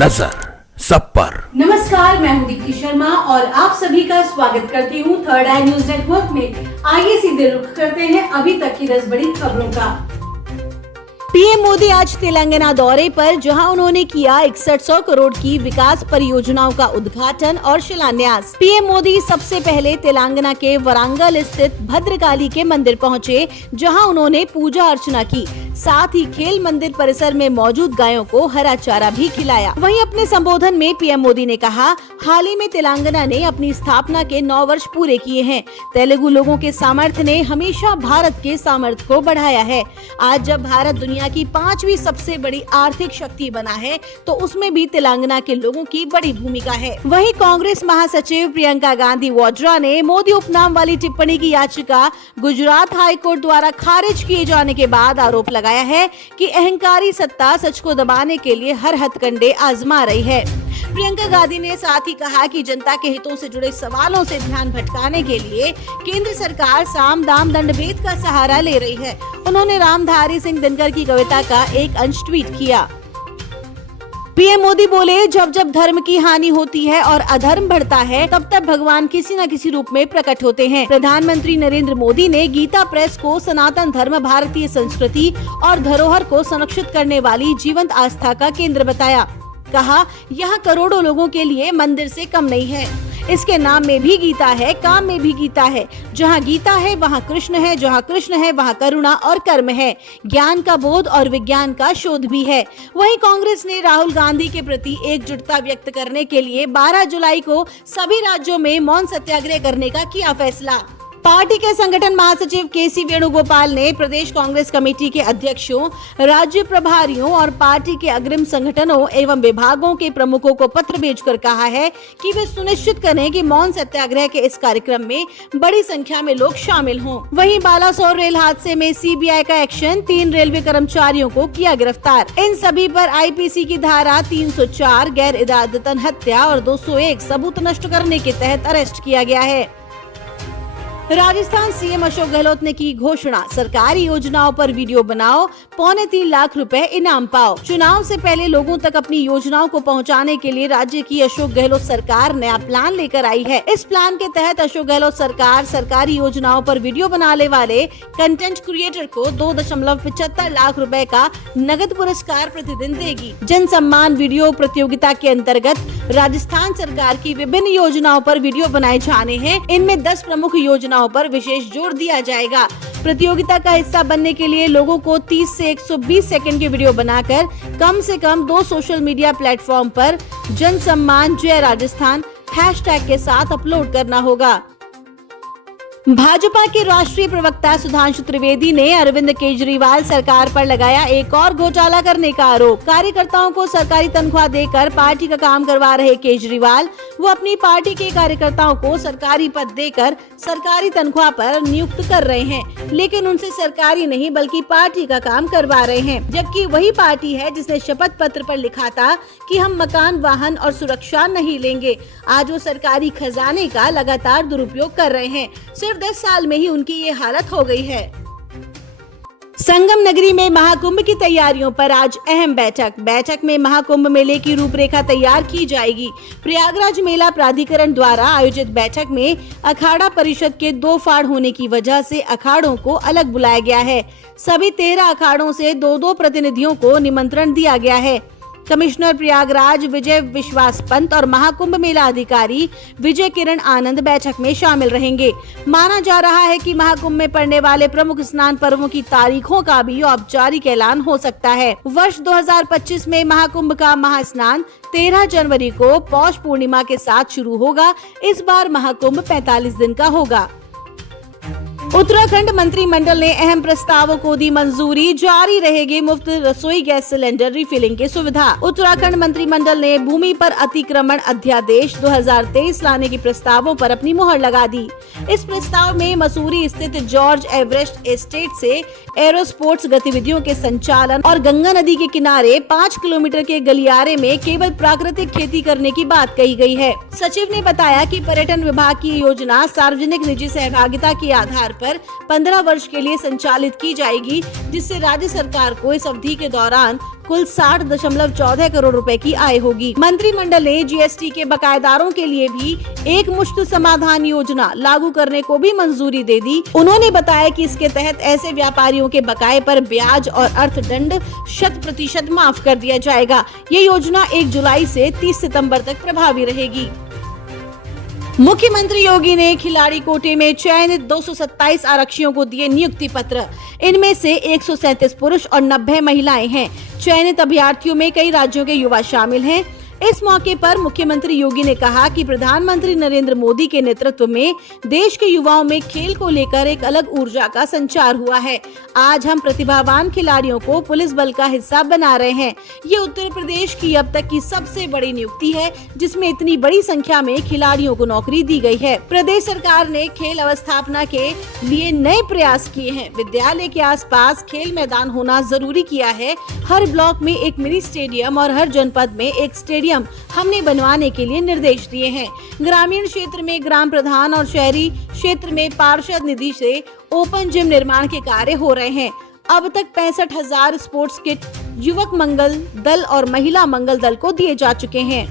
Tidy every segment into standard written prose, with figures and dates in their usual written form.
नजर सब पर। नमस्कार, मैं हूं दीप्ति शर्मा और आप सभी का स्वागत करती हूं थर्ड आई न्यूज नेटवर्क में। आइए सीधे रुख करते हैं अभी तक की 10 बड़ी खबरों का। पीएम मोदी आज तेलंगाना दौरे पर, जहां उन्होंने किया 6100 करोड़ की विकास परियोजनाओं का उद्घाटन और शिलान्यास। पीएम मोदी सबसे पहले तेलंगाना के वरांगल स्थित भद्रकाली के मंदिर पहुंचे, जहां उन्होंने पूजा अर्चना की। साथ ही खेल मंदिर परिसर में मौजूद गायों को हरा चारा भी खिलाया। वहीं अपने संबोधन में पीएम मोदी ने कहा, हाल ही में तेलंगाना ने अपनी स्थापना के 9 वर्ष पूरे किए हैं। तेलुगु लोगों के सामर्थ्य ने हमेशा भारत के सामर्थ्य को बढ़ाया है। आज जब भारत दुनिया की 5वीं सबसे बड़ी आर्थिक शक्ति बना है, तो उसमें भी तेलंगाना के लोगों की बड़ी भूमिका है। वहीं कांग्रेस महासचिव प्रियंका गांधी वाड्रा ने मोदी उपनाम वाली टिप्पणी की याचिका गुजरात हाईकोर्ट द्वारा खारिज किए जाने के बाद आरोप लगाया है कि अहंकारी सत्ता सच को दबाने के लिए हर हथकंडे आजमा रही है। प्रियंका गांधी ने साथ ही कहा कि जनता के हितों से जुड़े सवालों से ध्यान भटकाने के लिए केंद्र सरकार साम दाम दंड भेद का सहारा ले रही है। उन्होंने रामधारी सिंह दिनकर की कविता का एक अंश ट्वीट किया। पीएम मोदी बोले, जब जब धर्म की हानि होती है और अधर्म बढ़ता है, तब तब भगवान किसी न किसी रूप में प्रकट होते हैं। प्रधानमंत्री नरेंद्र मोदी ने गीता प्रेस को सनातन धर्म, भारतीय संस्कृति और धरोहर को संरक्षित करने वाली जीवंत आस्था का केंद्र बताया। कहा, यहाँ करोड़ों लोगों के लिए मंदिर से कम नहीं है। इसके नाम में भी गीता है, काम में भी गीता है। जहाँ गीता है वहाँ कृष्ण है, जहाँ कृष्ण है वहाँ करुणा और कर्म है। ज्ञान का बोध और विज्ञान का शोध भी है। वहीं कांग्रेस ने राहुल गांधी के प्रति एकजुटता व्यक्त करने के लिए 12 जुलाई को सभी राज्यों में मौन सत्याग्रह करने का किया फैसला। पार्टी के संगठन महासचिव केसी वेणुगोपाल ने प्रदेश कांग्रेस कमेटी के अध्यक्षों, राज्य प्रभारियों और पार्टी के अग्रिम संगठनों एवं विभागों के प्रमुखों को पत्र भेजकर कहा है कि वे सुनिश्चित करें कि मौन सत्याग्रह के इस कार्यक्रम में बड़ी संख्या में लोग शामिल हों। वहीं बालासोर रेल हादसे में सीबीआई का एक्शन, 3 रेलवे कर्मचारियों को किया गिरफ्तार। इन सभी पर आईपीसी की धारा 304 गैर इरादतन हत्या और 201 सबूत नष्ट करने के तहत अरेस्ट किया गया है। राजस्थान सीएम अशोक गहलोत ने की घोषणा, सरकारी योजनाओं पर वीडियो बनाओ, 3.25 लाख रुपए इनाम पाओ। चुनाव से पहले लोगों तक अपनी योजनाओं को पहुंचाने के लिए राज्य की अशोक गहलोत सरकार नया प्लान लेकर आई है। इस प्लान के तहत अशोक गहलोत सरकार सरकारी योजनाओं पर वीडियो बनाने वाले कंटेंट क्रिएटर को 2.75 लाख रुपए का नगद पुरस्कार प्रतिदिन देगी। जन सम्मान वीडियो प्रतियोगिता के अंतर्गत राजस्थान सरकार की विभिन्न योजनाओं पर वीडियो बनाए जाने हैं। इनमें 10 प्रमुख योजनाओं पर विशेष जोर दिया जाएगा। प्रतियोगिता का हिस्सा बनने के लिए लोगों को 30 से 120 सेकंड के वीडियो बनाकर कम से कम 2 सोशल मीडिया प्लेटफॉर्म पर जन सम्मान जय राजस्थान हैशटैग के साथ अपलोड करना होगा। भाजपा के राष्ट्रीय प्रवक्ता सुधांशु त्रिवेदी ने अरविंद केजरीवाल सरकार पर लगाया एक और घोटाला करने का आरोप। कार्यकर्ताओं को सरकारी तनख्वाह देकर पार्टी का काम करवा रहे केजरीवाल, वो अपनी पार्टी के कार्यकर्ताओं को सरकारी पद देकर सरकारी तनख्वाह पर नियुक्त कर रहे हैं, लेकिन उनसे सरकारी नहीं बल्कि पार्टी का काम करवा रहे हैं। जबकि वही पार्टी है जिसने शपथ पत्र पर लिखा था कि हम मकान, वाहन और सुरक्षा नहीं लेंगे। आज वो सरकारी खजाने का लगातार दुरुपयोग कर रहे हैं। सिर्फ 10 साल में ही उनकी ये हालत हो गई है। संगम नगरी में महाकुंभ की तैयारियों पर आज अहम बैठक में महाकुंभ मेले की रूपरेखा तैयार की जाएगी। प्रयागराज मेला प्राधिकरण द्वारा आयोजित बैठक में अखाड़ा परिषद के 2 फाड़ होने की वजह से अखाड़ों को अलग बुलाया गया है। सभी 13 अखाड़ों से 2-2 प्रतिनिधियों को निमंत्रण दिया गया है। कमिश्नर प्रयागराज विजय विश्वास पंत और महाकुंभ मेला अधिकारी विजय किरण आनंद बैठक में शामिल रहेंगे। माना जा रहा है कि महाकुंभ में पड़ने वाले प्रमुख स्नान पर्वों की तारीखों का भी औपचारिक ऐलान हो सकता है। वर्ष 2025 में महाकुंभ का महास्नान 13 जनवरी को पौष पूर्णिमा के साथ शुरू होगा। इस बार महाकुंभ 45 दिन का होगा। उत्तराखंड मंत्रिमंडल ने अहम प्रस्तावों को दी मंजूरी, जारी रहेगी मुफ्त रसोई गैस सिलेंडर रिफिलिंग की सुविधा। उत्तराखंड मंत्रिमंडल ने भूमि पर अतिक्रमण अध्यादेश 2023 लाने के प्रस्तावों पर अपनी मुहर लगा दी। इस प्रस्ताव में मसूरी स्थित जॉर्ज एवरेस्ट एस्टेट से एरोस्पोर्ट्स गतिविधियों के संचालन और गंगा नदी के किनारे 5 किलोमीटर के गलियारे में केवल प्राकृतिक खेती करने की बात कही गई है। सचिव ने बताया कि पर्यटन विभाग की योजना सार्वजनिक निजी सहभागिता के आधार पर 15 वर्ष के लिए संचालित की जाएगी, जिससे राज्य सरकार को इस अवधि के दौरान कुल 60.14 करोड़ रुपए की आय होगी। मंत्रिमंडल ने जीएसटी के बकायेदारों के लिए भी एक मुश्त समाधान योजना लागू करने को भी मंजूरी दे दी। उन्होंने बताया कि इसके तहत ऐसे व्यापारियों के बकाये पर ब्याज और अर्थदंड 100% माफ कर दिया जाएगा। ये योजना 1 जुलाई से 30 सितंबर तक प्रभावी रहेगी। मुख्यमंत्री योगी ने खिलाड़ी कोटे में चयनित 227 आरक्षियों को दिए नियुक्ति पत्र। इनमें से 137 पुरुष और 90 महिलाएं हैं। चयनित अभ्यर्थियों में कई राज्यों के युवा शामिल हैं। इस मौके पर मुख्यमंत्री योगी ने कहा कि प्रधानमंत्री नरेंद्र मोदी के नेतृत्व में देश के युवाओं में खेल को लेकर एक अलग ऊर्जा का संचार हुआ है। आज हम प्रतिभावान खिलाड़ियों को पुलिस बल का हिस्सा बना रहे हैं। ये उत्तर प्रदेश की अब तक की सबसे बड़ी नियुक्ति है, जिसमें इतनी बड़ी संख्या में खिलाड़ियों को नौकरी दी गई है। प्रदेश सरकार ने खेल अवस्थापना के लिए नए प्रयास किए हैं। विद्यालय के आसपास खेल मैदान होना जरूरी किया है। हर ब्लॉक में एक मिनी स्टेडियम और हर जनपद में एक स्टेडियम हमने बनवाने के लिए निर्देश दिए हैं। ग्रामीण क्षेत्र में ग्राम प्रधान और शहरी क्षेत्र में पार्षद निधि से ओपन जिम निर्माण के कार्य हो रहे हैं। अब तक 65,000 स्पोर्ट्स किट युवक मंगल दल और महिला मंगल दल को दिए जा चुके हैं।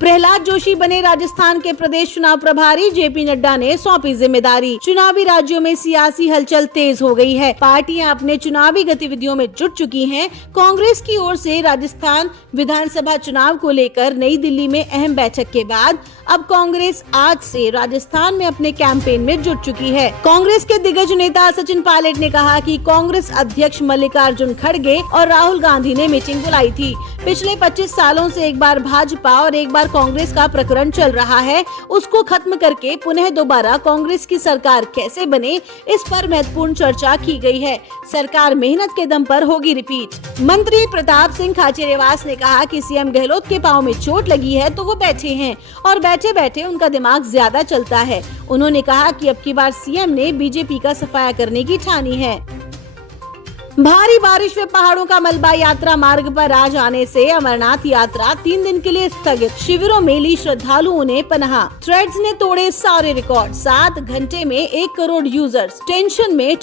प्रहलाद जोशी बने राजस्थान के प्रदेश चुनाव प्रभारी। जेपी नड्डा ने सौंपी जिम्मेदारी। चुनावी राज्यों में सियासी हलचल तेज हो गई है। पार्टियां अपने चुनावी गतिविधियों में जुट चुकी हैं। कांग्रेस की ओर से राजस्थान विधानसभा चुनाव को लेकर नई दिल्ली में अहम बैठक के बाद अब कांग्रेस आज से राजस्थान में अपने कैंपेन में जुट चुकी है। कांग्रेस के दिग्गज नेता सचिन पायलट ने कहा कि कांग्रेस अध्यक्ष मल्लिकार्जुन खड़गे और राहुल गांधी ने मीटिंग बुलाई थी। पिछले 25 सालों से एक बार भाजपा और एक बार कांग्रेस का प्रकरण चल रहा है। उसको खत्म करके पुनः दोबारा कांग्रेस की सरकार कैसे बने, इस पर महत्वपूर्ण चर्चा की गई है। सरकार मेहनत के दम पर होगी रिपीट। मंत्री प्रताप सिंह खाचरियावास ने कहा कि सीएम गहलोत के पांव में चोट लगी है तो वो बैठे हैं और बैठे बैठे उनका दिमाग ज्यादा चलता है। उन्होंने कहा कि अब की बार सीएम ने बीजेपी का सफाया करने की ठानी है। भारी बारिश व पहाड़ों का मलबा यात्रा मार्ग पर आ जाने से अमरनाथ यात्रा 3 दिन के लिए स्थगित। शिविरों में ली श्रद्धालुओं ने पनाह। थ्रेड्स ने तोड़े सारे रिकॉर्ड। 7 घंटे में 1 करोड़ यूजर्स। टेंशन में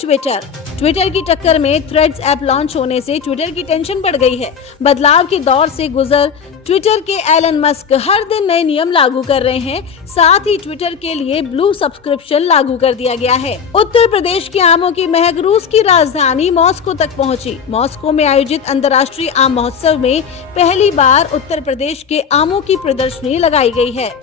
ट्विटर की टक्कर में थ्रेड्स ऐप लॉन्च होने से ट्विटर की टेंशन बढ़ गई है। बदलाव के दौर से गुजर ट्विटर के एलन मस्क हर दिन नए नियम लागू कर रहे हैं। साथ ही ट्विटर के लिए ब्लू सब्सक्रिप्शन लागू कर दिया गया है। उत्तर प्रदेश के आमों की महक रूस की राजधानी मॉस्को तक पहुंची। मॉस्को में आयोजित अंतर्राष्ट्रीय आम महोत्सव में पहली बार उत्तर प्रदेश के आमों की प्रदर्शनी लगाई गई है।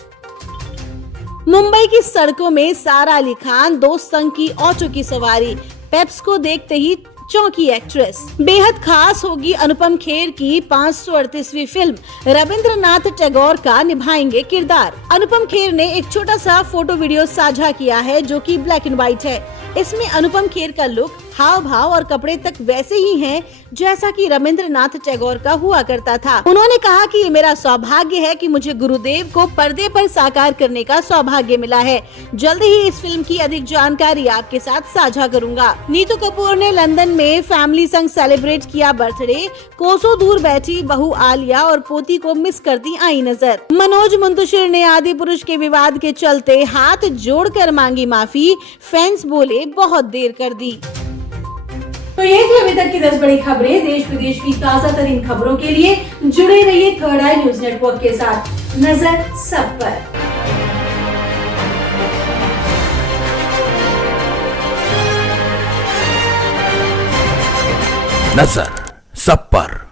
मुंबई की सड़कों में सारा अली खान दोस्त संग की ऑटो की सवारी। पेप्स को देखते ही चौंकी एक्ट्रेस। बेहद खास होगी अनुपम खेर की 538वीं फिल्म। रविंद्रनाथ टैगोर का निभाएंगे किरदार। अनुपम खेर ने एक छोटा सा फोटो वीडियो साझा किया है जो कि ब्लैक एंड व्हाइट है। इसमें अनुपम खेर का लुक, हाव भाव और कपड़े तक वैसे ही हैं जैसा कि रविंद्रनाथ टैगोर का हुआ करता था। उन्होंने कहा कि ये मेरा सौभाग्य है कि मुझे गुरुदेव को पर्दे पर साकार करने का सौभाग्य मिला है। जल्द ही इस फिल्म की अधिक जानकारी आपके साथ साझा करूंगा। नीतू कपूर ने लंदन में फैमिली संग सेलिब्रेट किया बर्थडे। कोसों दूर बैठी बहू आलिया और पोती को मिस करती आई नजर। मनोज मुंतशिर ने आदि पुरुष के विवाद के चलते हाथ जोड़कर मांगी माफी। फैंस बोले बहुत देर कर दी। तो ये थी अभी तक की 10 बड़ी खबरें। देश विदेश की ताजा तरीन खबरों के लिए जुड़े रहिए थर्ड आई न्यूज नेटवर्क के साथ। नजर सब पर। नजर सब पर।